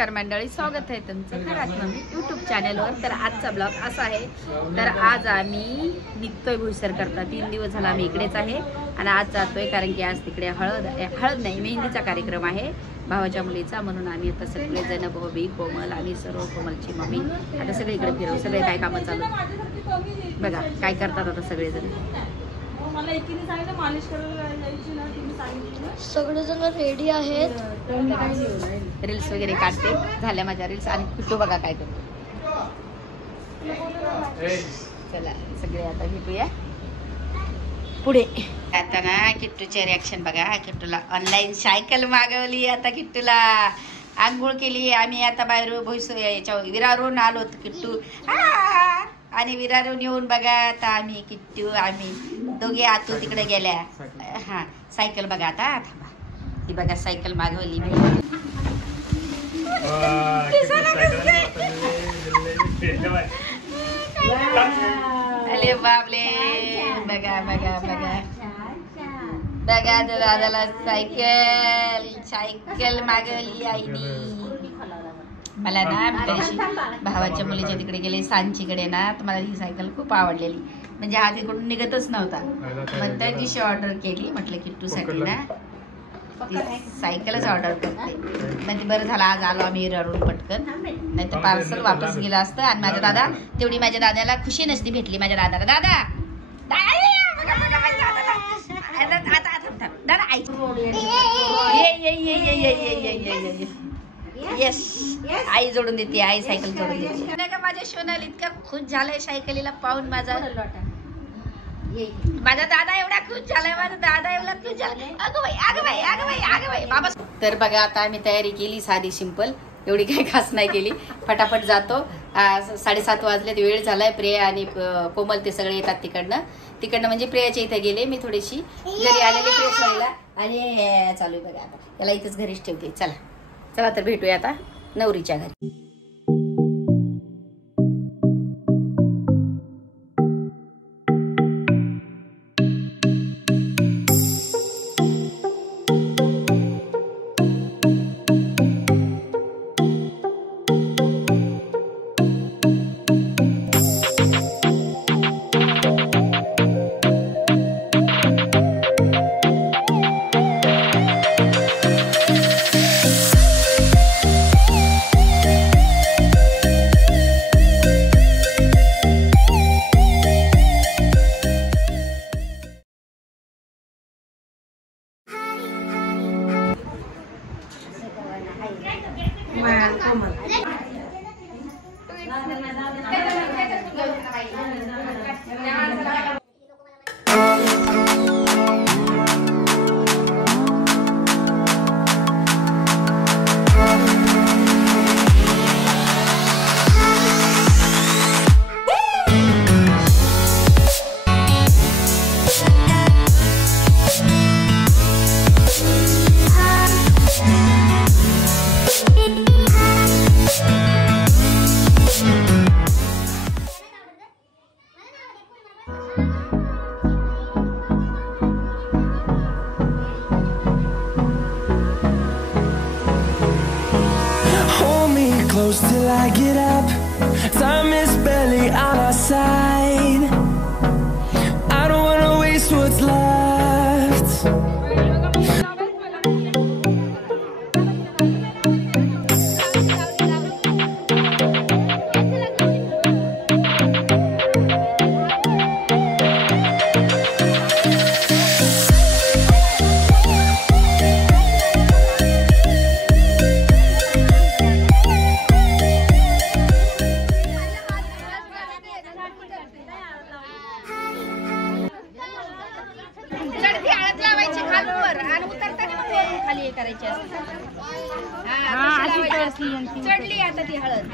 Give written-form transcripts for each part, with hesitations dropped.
नमस्कार मंडळी, स्वागत आहे तुमचं खरात मम्मी यूट्यूब चॅनलवर। तर आजचा ब्लॉग असा आहे, तर आज आम्ही निघतोय भुईसर करता। 3 दिवस झाला आम्ही इकडेच आहे आणि आज जातोय कारण की आज तिकडे हळद नाही मेहंदीचा कार्यक्रम आहे भावाच्या मुलीचा, म्हणून आम्ही आता सगळे जण भाभी कोमल आणि सर्व कोमलची मम्मी आता सगळे इकडे फिरव। सगळे काय कामं चालू बघा काय करतात आता सगळेजण। मला एकीने सांगितलं मालिश करायला जायची ना, तुम्ही सांगितलं सगळेजण रेडी आहेत। रील्स वगैरे काढते, झाल्या माझ्या रील्स। आणि किट्टू बघा काय करतो। चला सगळे आता भेटूया पुढे। आता ना किट्टूचे रिॲक्शन बघा। किट्टूला ऑनलाईन सायकल मागवली, आता किट्टूला आंघोळ केली आम्ही। आता बाहेर भुईसर याच्या विरारून आलो किट्टू आणि विरारून येऊन बघा आता आम्ही किट्टू आम्ही दोघे आतू तिकडे गेल्या। हा सायकल बघा आता थांबा, ती बघा सायकल मागवली मी। अरे बापले बघा बघा बघा बघा दादाला सायकल मागवली आईनी। मला ना त्याशी भावाच्या मुलीच्या तिकडे गेले सांचीकडे ना, तर मला ही सायकल खूप आवडलेली। म्हणजे हा तिकडून निघतच नव्हता, मग त्या दिवशी ऑर्डर केली। म्हटलं किट्टूसाठी ना ती सायकलच ऑर्डर करते। मग ती बरं झालं आज आलो आम्ही रडून पटकन, नाही तर पार्सल वापस गेलं असतं। आणि माझ्या दादा तेवढी माझ्या दादाला खुशी नसती भेटली। माझ्या दादाला दादा दादा आई येस आई जोडून देते, आई सायकल जोडून देते। नाही का माझ्या सोनाली इतका खुश झालाय सायकलीला पाहून। माझा दादा एवढा खुश झालाय, माझा दादा एवढा खुश झाला। अगं बाई अगं बाई अगं बाई अगं बाई बाबा। तर बघा आता आम्ही तयारी केली साधी सिंपल, एवढी काही खास नाही केली। फटाफट जातो, 7:30 वाजलेत, वेळ झालाय। प्रिया आणि कोमल ते सगळे येतात तिकडनं म्हणजे प्रियाच्या इथे गेले। मी थोडीशी घरी आलेली फ्रेश व्हायला आणि चालू आहे बघा। आता त्याला इथंच घरीच ठेवते। चला चला तर भेटूया आता नवरीच्या घरी। Till I get up, time is barely on our side. I don't wanna waste what's left. खाली करायची असते। चढली आता ती हळद।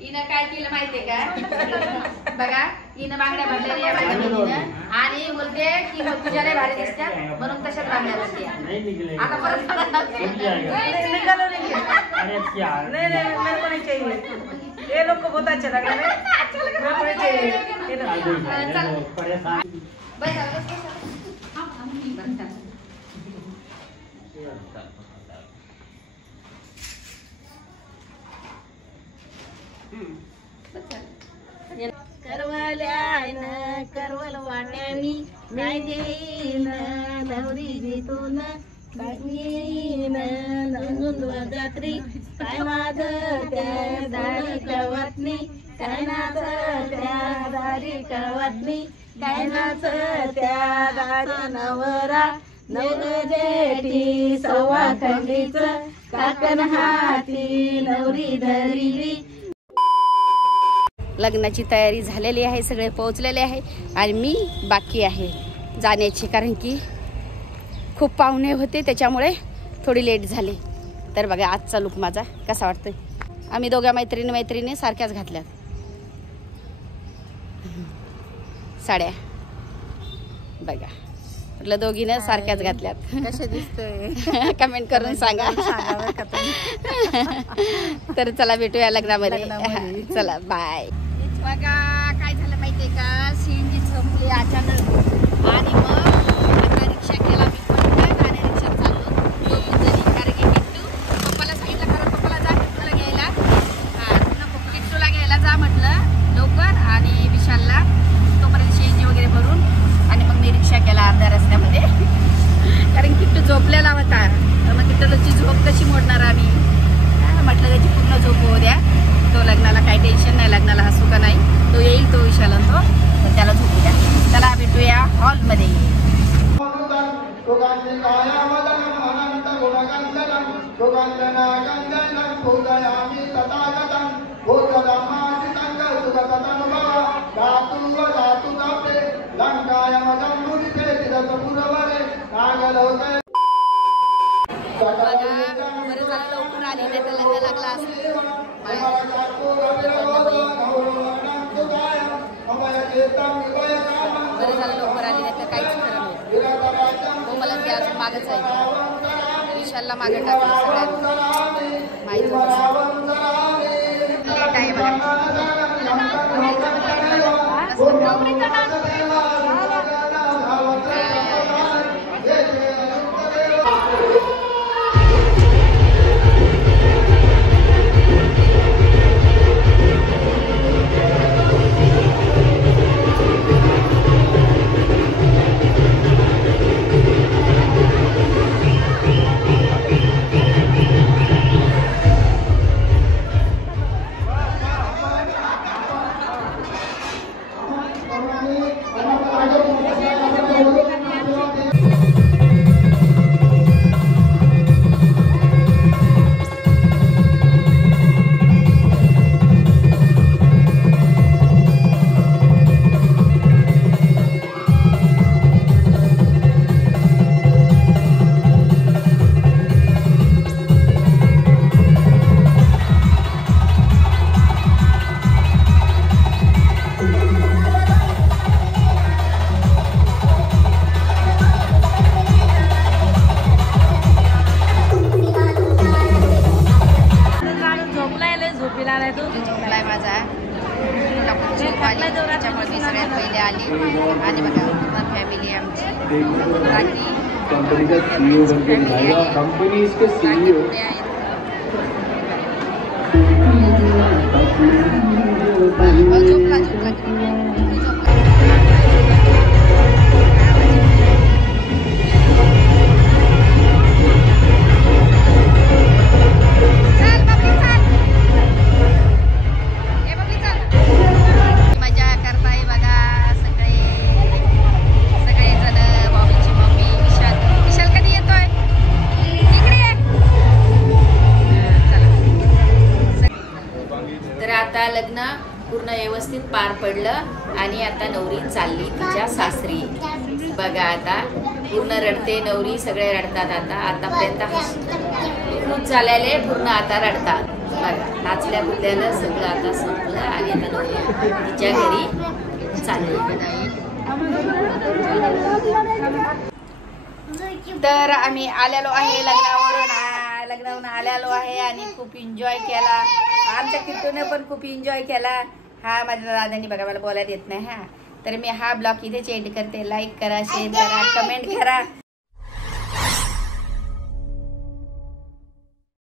हिनं काय केलं माहितीये का बघा हिनं बांगड्या भरलेल्या माझ्या बहिणीनं आणि बोलते की मग तुझ्या लय भारी दिसत्या म्हणून तशाच बांगड्या भरते आता परत ये लोग को बहुत अच्छा लगा करवल्यानं करवल वाट्यानी नाही देईन नवरी जितून बाईन नंदून जात्री काय माझ त्या दारी कवतनी काय नाच त्या दारी कवतनी काय नाच त्या दार नवरा नव जेठी सव्वा खंडीच काकण हाती नवरी धरिली. लग्नाची तयारी झालेली आहे, सगळे पोहोचलेले आहे आणि मी बाकी आहे जाण्याची, कारण की खूप पाहुणे होते त्याच्यामुळे थोडी लेट झाली. तर बघा आजचा लुक माझा कसा वाटतोय. आम्ही दोघ्या मैत्रिणी सारख्याच घातल्यात साड्या बघा, म्हटलं दोघीनं सारख्याच घातल्यात. कसे दिसतोय कमेंट करून सांगा. तर चला भेटूया लग्नामध्ये. चला बाय. बघा काय झालं माहितीये का, सीएनजी संपली अचानक आणि मग आता रिक्षा केला मी पण आणि रिक्षात चाललो दोघी जणी, कारण की किट्टू पप्पाला सांगितलं, कारण पप्पाला जा किट्टूला घ्यायला, नको किट्टूला घ्यायला जा म्हटलं लवकर आणि विशालला, तोपर्यंत सीएनजी वगैरे भरून आणि मग मी रिक्षा केला अर्ध्या रस्त्यामध्ये कारण किट्टू झोपलेला होता. तर मग किट्टूची झोप कशी मोडणार आम्ही, म्हटलं त्याची पूर्ण झोप होऊ द्या, तो लग्नाला काही टेन्शन नाही, लग्नाला हसू का नाही, तो येईल तो विशाल तो, तर त्याला झोपू द्या. चला भेटूया हॉलमध्ये. बघा बरं झालं लवकर आली, नाही तर लग्न लागला असं. बरं झालं लवकर आली, नाही तर काहीच खरं नव्हतं. हो मला ते अजून मागच आहे, विशालला मागे टाकलं सगळ्यांना माहिती होतं. झोपलाय माझा, त्याच्यामुळे मी सगळ्यात पहिले आली. आणि बघा पूर्ण फॅमिली आमची, बाकी कंपनी का सीईओ बनके दिखाएगा. कंपनी इसके सीईओ झोपला मजा करताय बघा सगळे जण. बॉबीची मम्मी विशाल कधी येतोय इकडे. चला. तर आता लग्न पूर्ण व्यवस्थित पार पडलं आणि आता नवरी चालली तिच्या सासरी. बघा आता पूर्ण रडते नवरी, सगळे रडतात. आता आतापर्यंत खुश झालेले पूर्ण आता रडतात. बघा नाचल्या बुद्ध्याला सगळं आता संपलं आणि आता तिच्या घरी चालले. तर आम्ही आलेलो आहे लग्नावरून आलेलो आहे आणि खूप एन्जॉय केला. आमच्या किट्टूने पण खूप एन्जॉय केला. हा माझ्या दादांनी बघा मला बोलायला येत नाही. हा तर मी हा ब्लॉग इथे एंड करते. लाईक करा, शेअर करा, कमेंट करा